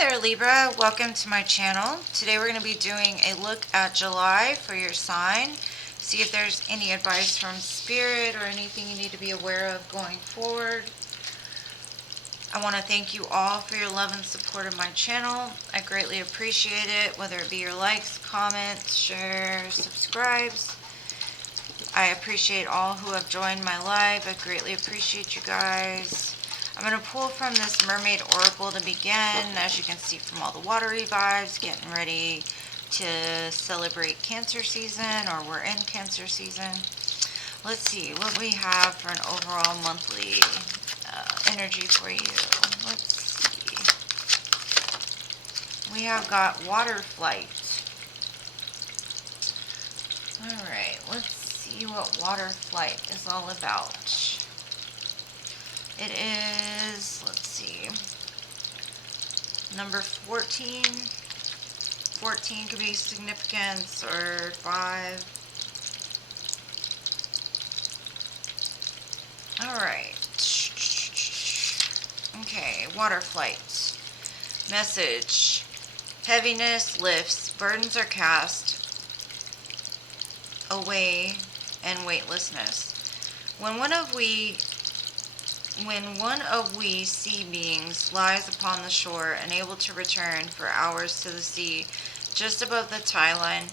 there, Libra. Welcome to my channel. Today we're going to be doing a look at July for your sign. See if there's any advice from Spirit or anything you need to be aware of going forward. I want to thank you all for your love and support of my channel. I greatly appreciate it, whether it be your likes, comments, shares, subscribes. I appreciate all who have joined my live. I greatly appreciate you guys. I'm going to pull from this Mermaid Oracle to begin. As you can see from all the watery vibes, getting ready to celebrate Cancer season, or we're in Cancer season. Let's see what we have for an overall monthly energy for you. Let's see. We have got water flight. Alright, let's see what water flight is all about. It is, let's see, number 14. 14 could be significance, or 5. Alright. Okay, water flight. Message. Heaviness lifts, burdens are cast away, and weightlessness. When one of we sea beings lies upon the shore, unable to return for hours to the sea, just above the tie line,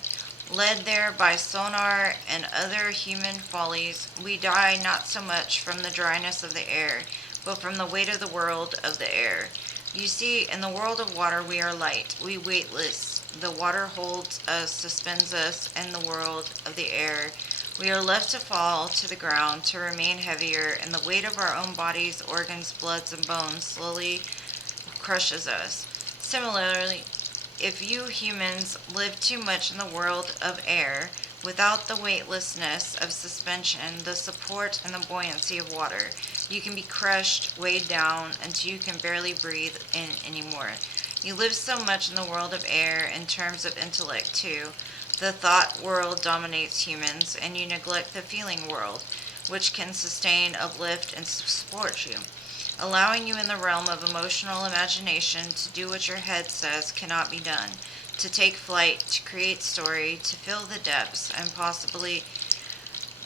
led there by sonar and other human follies, we die not so much from the dryness of the air, but from the weight of the world of the air. You see, in the world of water we are light, we weightless. The water holds us, suspends us in the world of the air. We are left to fall to the ground, to remain heavier, and the weight of our own bodies, organs, bloods, and bones slowly crushes us. Similarly, if you humans live too much in the world of air, without the weightlessness of suspension, the support and the buoyancy of water, you can be crushed, weighed down, until you can barely breathe in anymore. You live so much in the world of air in terms of intellect too. The thought world dominates humans, and you neglect the feeling world, which can sustain, uplift, and support you. Allowing you in the realm of emotional imagination to do what your head says cannot be done, to take flight, to create story, to fill the depths, and possibly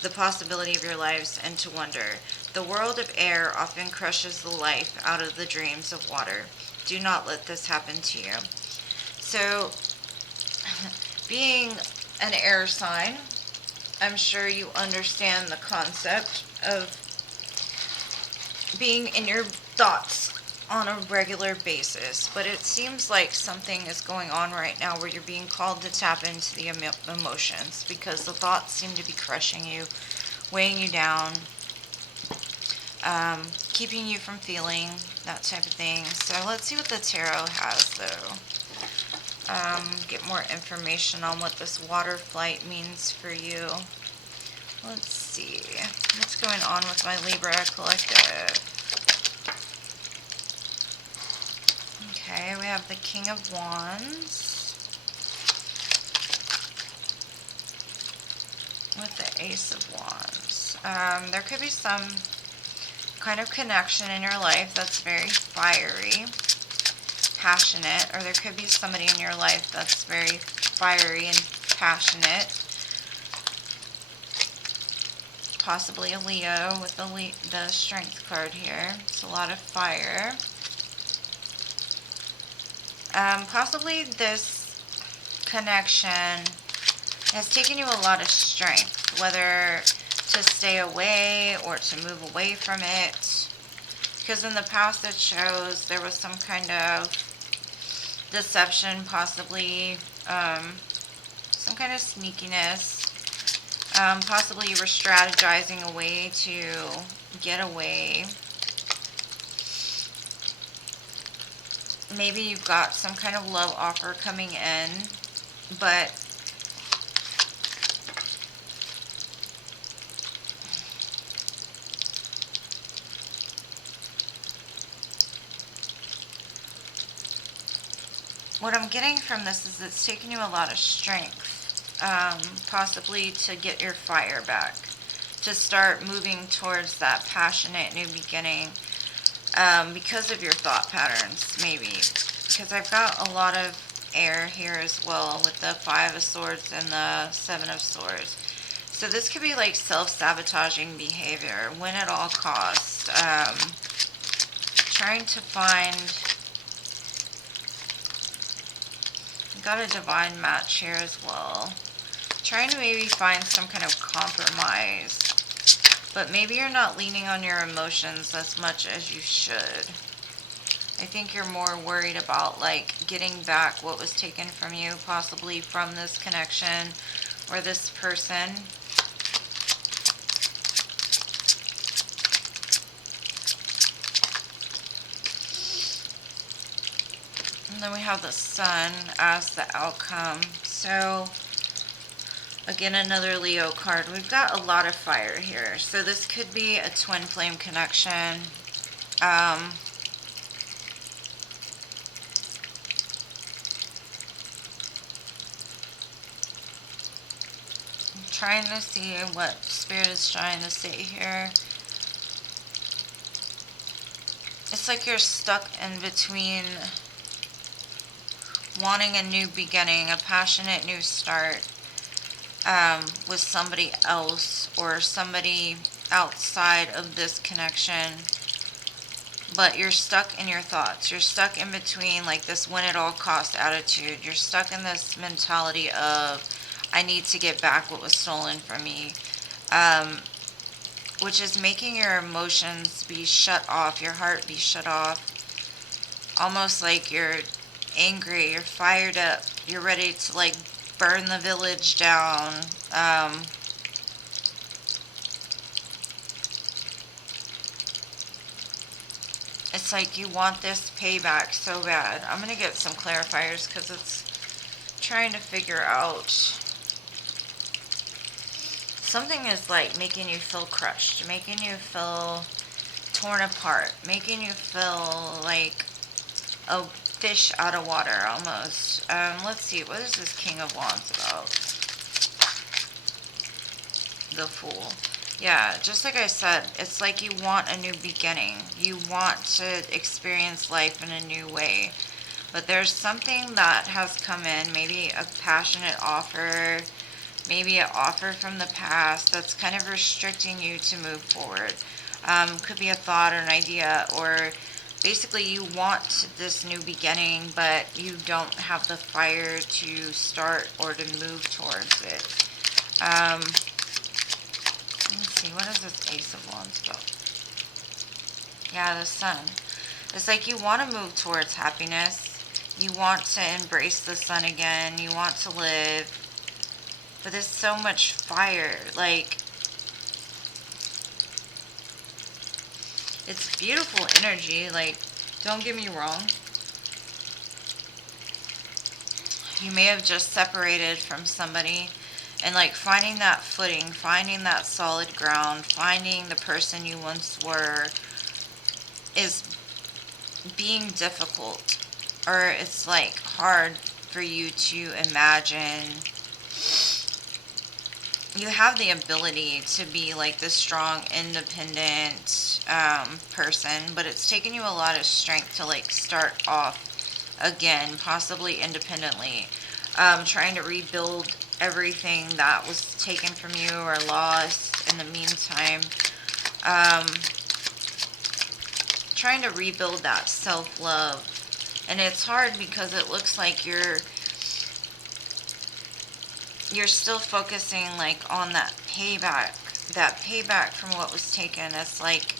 the possibility of your lives, and to wonder. The world of air often crushes the life out of the dreams of water. Do not let this happen to you. So, being an air sign, I'm sure you understand the concept of being in your thoughts on a regular basis, but it seems like something is going on right now where you're being called to tap into the emotions, because the thoughts seem to be crushing you, weighing you down, keeping you from feeling, that type of thing. So let's see what the tarot has, though. Get more information on what this water flight means for you. Let's see what's going on with my Libra collective. Okay, we have the King of Wands with the Ace of Wands. There could be some kind of connection in your life that's very fiery, passionate, or there could be somebody in your life that's very fiery and passionate. Possibly a Leo with the Strength card here. It's a lot of fire. Possibly this connection has taken you a lot of strength, whether to stay away or to move away from it. Because in the past it shows there was some kind of deception, possibly some kind of sneakiness. Possibly you were strategizing a way to get away. Maybe you've got some kind of love offer coming in, but what I'm getting from this is it's taking you a lot of strength, possibly to get your fire back, to start moving towards that passionate new beginning, because of your thought patterns, maybe. because I've got a lot of air here as well with the Five of Swords and the Seven of Swords. So this could be like self-sabotaging behavior, win at all costs, trying to find, got a divine match here as well, trying to maybe find some kind of compromise, but maybe you're not leaning on your emotions as much as you should. I think you're more worried about like getting back what was taken from you, possibly from this connection or this person. And then we have the Sun as the outcome. So again, another Leo card. We've got a lot of fire here. So this could be a twin flame connection. I'm trying to see what Spirit is trying to say here. It's like you're stuck in between wanting a new beginning, a passionate new start with somebody else or somebody outside of this connection, but you're stuck in your thoughts. You're stuck in between like this win at all cost attitude. You're stuck in this mentality of I need to get back what was stolen from me, which is making your emotions be shut off, your heart be shut off, almost like you're angry, you're fired up, you're ready to like burn the village down. It's like you want this payback so bad. I'm going to get some clarifiers because it's trying to figure out. Something is like making you feel crushed, making you feel torn apart, making you feel like a fish out of water almost. Let's see, what is this King of Wands about? The Fool. Yeah, just like I said, it's like you want a new beginning. You want to experience life in a new way. But there's something that has come in, maybe a passionate offer, maybe an offer from the past that's kind of restricting you to move forward. Could be a thought or an idea, or basically you want this new beginning, but you don't have the fire to start or to move towards it. Let's see, what is this Ace of Wands about? Yeah, the Sun. It's like you want to move towards happiness. You want to embrace the sun again. You want to live. But there's so much fire. Like, it's beautiful energy. Like, don't get me wrong. You may have just separated from somebody. And like finding that footing, finding that solid ground, finding the person you once were is being difficult. Or it's like hard for you to imagine. You have the ability to be like this strong, independent person, but it's taken you a lot of strength to like start off again, possibly independently, trying to rebuild everything that was taken from you or lost in the meantime, trying to rebuild that self-love. And it's hard because it looks like you're still focusing like on that payback from what was taken. It's like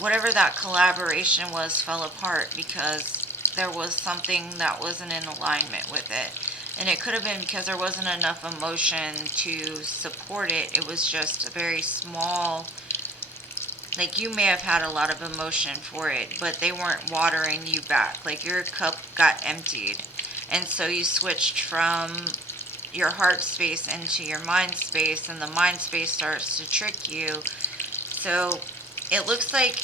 whatever that collaboration was fell apart because there was something that wasn't in alignment with it. And it could have been because there wasn't enough emotion to support it. It was just a very small, like you may have had a lot of emotion for it, but they weren't watering you back. Like your cup got emptied. And so you switched from your heart space into your mind space, and the mind space starts to trick you. So it looks like,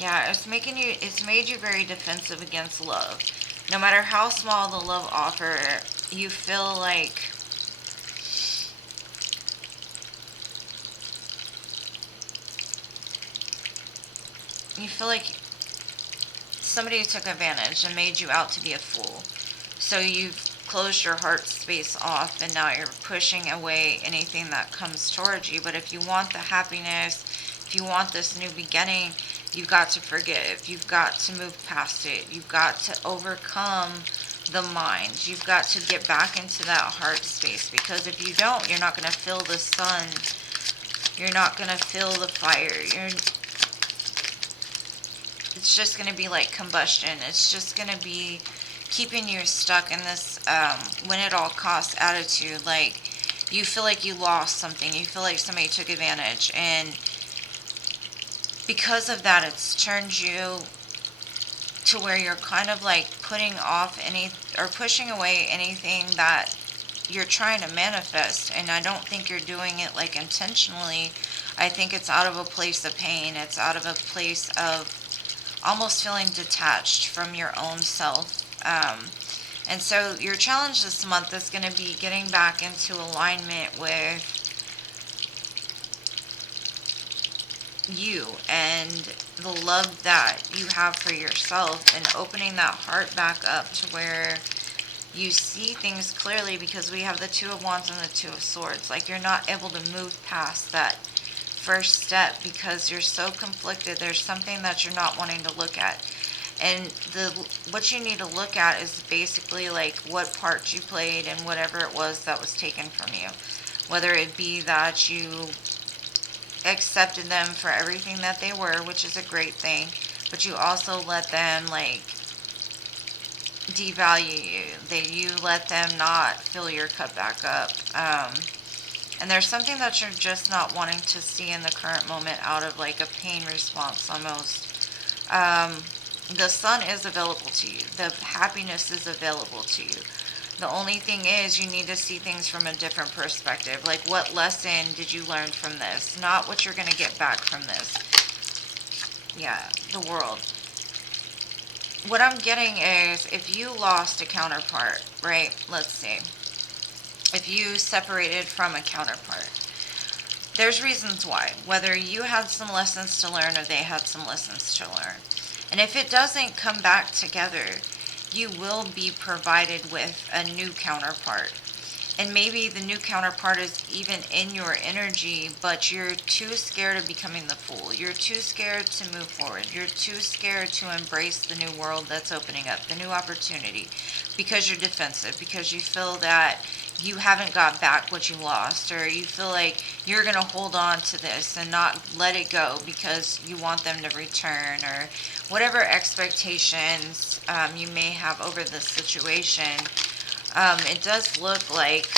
yeah, it's made you very defensive against love. No matter how small the love offer, you feel like you feel like somebody took advantage and made you out to be a fool. So you've closed your heart space off, and now you're pushing away anything that comes towards you. But if you want the happiness, if you want this new beginning, you've got to forgive. You've got to move past it. You've got to overcome the mind. You've got to get back into that heart space, because if you don't, you're not going to feel the sun. You're not going to feel the fire. It's just going to be like combustion. It's just going to be keeping you stuck in this win at all costs attitude. Like, you feel like you lost something. You feel like somebody took advantage. And because of that, it's turned you to where you're kind of like putting off pushing away anything that you're trying to manifest. And I don't think you're doing it like intentionally. I think it's out of a place of pain. It's out of a place of almost feeling detached from your own self. And so your challenge this month is going to be getting back into alignment with you and the love that you have for yourself, and opening that heart back up to where you see things clearly, because we have the Two of Wands and the Two of Swords. Like, you're not able to move past that first step because you're so conflicted. There's something that you're not wanting to look at. And what you need to look at is basically like what part you played in whatever it was that was taken from you. Whether it be that you accepted them for everything that they were, which is a great thing, but you also let them like devalue you. You let them not fill your cup back up. And there's something that you're just not wanting to see in the current moment out of like a pain response almost. The sun is available to you. The happiness is available to you. The only thing is you need to see things from a different perspective. Like, what lesson did you learn from this? Not what you're going to get back from this. Yeah, the world. What I'm getting is, if you lost a counterpart, right? Let's see. If you separated from a counterpart, there's reasons why. Whether you had some lessons to learn or they had some lessons to learn. And if it doesn't come back together, you will be provided with a new counterpart. And maybe the new counterpart is even in your energy, but you're too scared of becoming the fool. You're too scared to move forward. You're too scared to embrace the new world that's opening up, the new opportunity, because you're defensive, because you feel that you haven't got back what you lost, or you feel like you're going to hold on to this and not let it go because you want them to return, or whatever expectations you may have over this situation. It does look like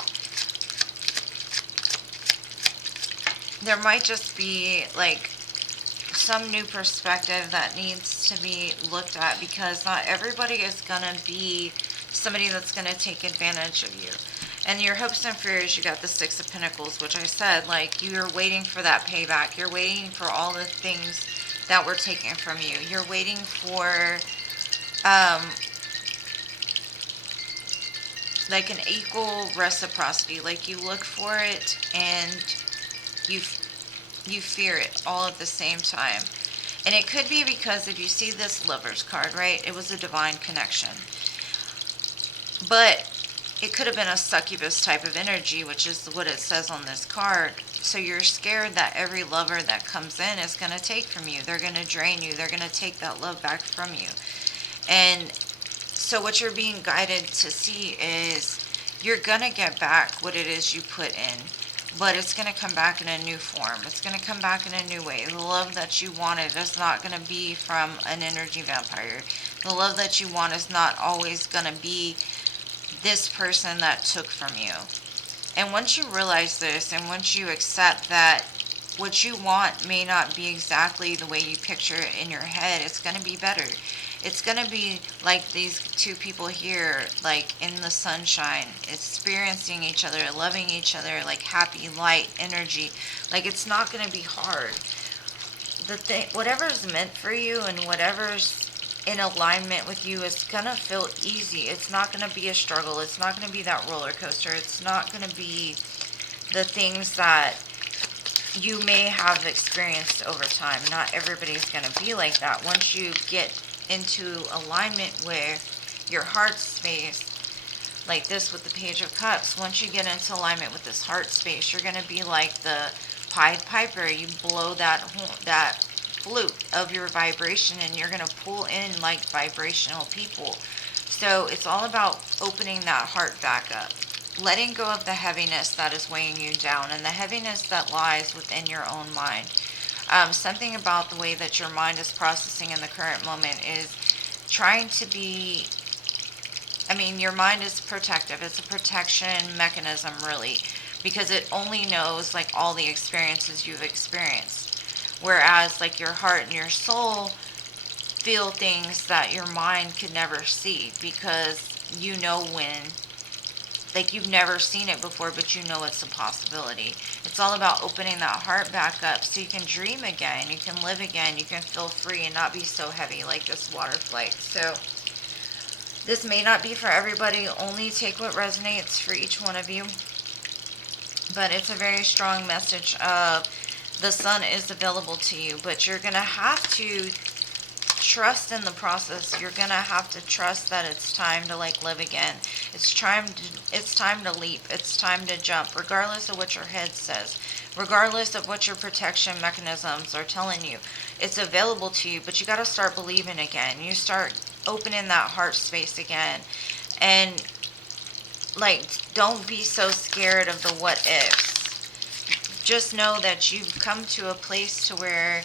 there might just be like some new perspective that needs to be looked at, because not everybody is going to be somebody that's going to take advantage of you. And your hopes and fears, you got the Six of Pentacles, which I said, like, you're waiting for that payback. You're waiting for all the things that were taken from you. You're waiting for like an equal reciprocity. Like, you look for it and you fear it all at the same time. And it could be because if you see this Lover's card, right, it was a divine connection. But it could have been a succubus type of energy, which is what it says on this card. So you're scared that every lover that comes in is going to take from you. They're going to drain you. They're going to take that love back from you. And so what you're being guided to see is you're going to get back what it is you put in, but it's going to come back in a new form. It's going to come back in a new way. The love that you wanted is not going to be from an energy vampire. The love that you want is not always going to be this person that took from you. And once you realize this, and once you accept that what you want may not be exactly the way you picture it in your head, it's going to be better. It's going to be like these two people here, like in the sunshine, experiencing each other, loving each other, like happy, light energy. Like, it's not going to be hard. Whatever's meant for you and whatever's in alignment with you is going to feel easy. It's not going to be a struggle. It's not going to be that roller coaster. It's not going to be the things that you may have experienced over time. Not everybody's going to be like that. Once you get into alignment with your heart space, like this with the Page of Cups, once you get into alignment with this heart space, you're going to be like the Pied Piper. You blow that flute of your vibration, and you're going to pull in like vibrational people. So it's all about opening that heart back up, letting go of the heaviness that is weighing you down, and the heaviness that lies within your own mind. Something about the way that your mind is processing in the current moment is trying to be, I mean, your mind is protective. It's a protection mechanism, really, because it only knows like all the experiences you've experienced. Whereas like your heart and your soul feel things that your mind could never see, because you know when, like you've never seen it before, but you know it's a possibility. It's all about opening that heart back up so you can dream again, you can live again, you can feel free and not be so heavy like this water flight. So this may not be for everybody. Only take what resonates for each one of you. But it's a very strong message of the sun is available to you, but you're going to have to trust in the process. You're going to have to trust that it's time to like live again. It's time to leap. It's time to jump, regardless of what your head says, regardless of what your protection mechanisms are telling you. It's available to you, but you got to start believing again. You start opening that heart space again, and like don't be so scared of the what ifs. Just know that you've come to a place to where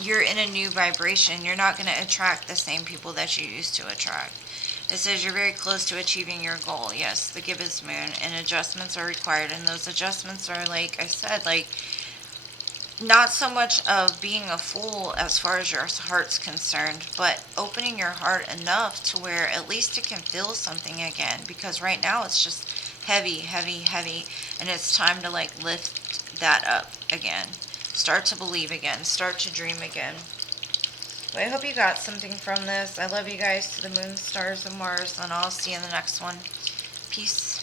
you're in a new vibration. You're not going to attract the same people that you used to attract. It says you're very close to achieving your goal. Yes, the gibbous moon, and adjustments are required, and those adjustments are, like I said, like not so much of being a fool as far as your heart's concerned, but opening your heart enough to where at least it can feel something again, because right now it's just heavy, heavy, heavy, and it's time to like lift that up again. Start to believe again. Start to dream again. Well, I hope you got something from this. I love you guys to the moon, stars, and Mars, and I'll see you in the next one. Peace.